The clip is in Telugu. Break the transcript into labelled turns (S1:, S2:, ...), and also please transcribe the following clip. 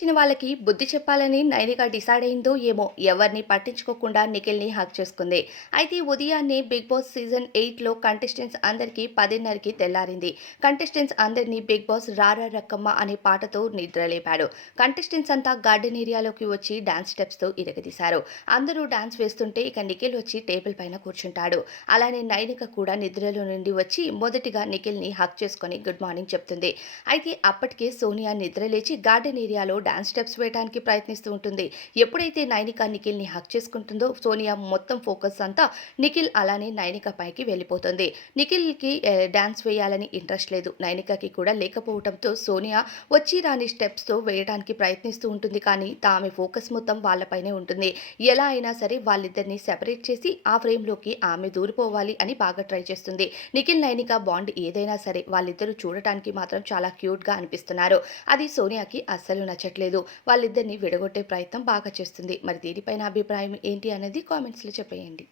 S1: ఇచ్చిన వాళ్ళకి బుద్ధి చెప్పాలని నైనిక డిసైడ్ అయిందో ఏమో ఎవరిని పట్టించుకోకుండా నిఖిల్ని హక్ చేసుకుంది. అయితే ఉదయాన్నే బిగ్ బాస్ సీజన్ ఎయిట్లో కంటెస్టెంట్స్ అందరికీ పదిన్నరకి తెల్లారింది. కంటెస్టెంట్స్ అందరినీ బిగ్ బాస్ రారా రక్కమ్మ అనే పాటతో నిద్రలేపాడు. కంటెస్టెంట్స్ అంతా గార్డెన్ ఏరియాలోకి వచ్చి డాన్స్ స్టెప్స్తో ఇరగదీశారు. అందరూ డాన్స్ వేస్తుంటే ఇక నిఖిల్ వచ్చి టేబుల్ పైన కూర్చుంటాడు. అలానే నైనిక కూడా నిద్రలో నుండి వచ్చి మొదటిగా నిఖిల్ని హక్ చేసుకొని గుడ్ మార్నింగ్ చెప్తుంది. అయితే అప్పటికే సోనియా నిద్రలేచి గార్డెన్ ఏరియాలో డాన్స్ స్టెప్స్ వేయడానికి ప్రయత్నిస్తూ ఉంటుంది. ఎప్పుడైతే నైనిక నిఖిల్ని హక్ చేసుకుంటుందో సోనియా మొత్తం ఫోకస్ అంతా నిఖిల్ అలానే నైనిక పైకి వెళ్ళిపోతుంది. నిఖిల్కి కి డాన్స్ వేయాలని ఇంట్రెస్ట్ లేదు. నైనికకి కూడా లేకపోవడంతో సోనియా వచ్చి రాని స్టెప్స్తో వేయడానికి ప్రయత్నిస్తూ ఉంటుంది. కానీ తామె ఫోకస్ మొత్తం వాళ్ళపైనే ఉంటుంది. ఎలా అయినా సరే వాళ్ళిద్దరిని సెపరేట్ చేసి ఆ ఫ్రేమ్లోకి ఆమె దూరిపోవాలి అని బాగా ట్రై చేస్తుంది. నిఖిల్ నైనిక బాండ్ ఏదైనా సరే వాళ్ళిద్దరూ చూడటానికి మాత్రం చాలా క్యూట్గా అనిపిస్తున్నారు. అది సోనియాకి అస్సలు నచ్చట్లేదు. వాళ్ళిద్దరిని విడగొట్టే ప్రయత్నం బాగా చేస్తుంది. మరి దీనిపైన అభిప్రాయం ఏంటి అనేది కామెంట్స్లో చెప్పేయండి.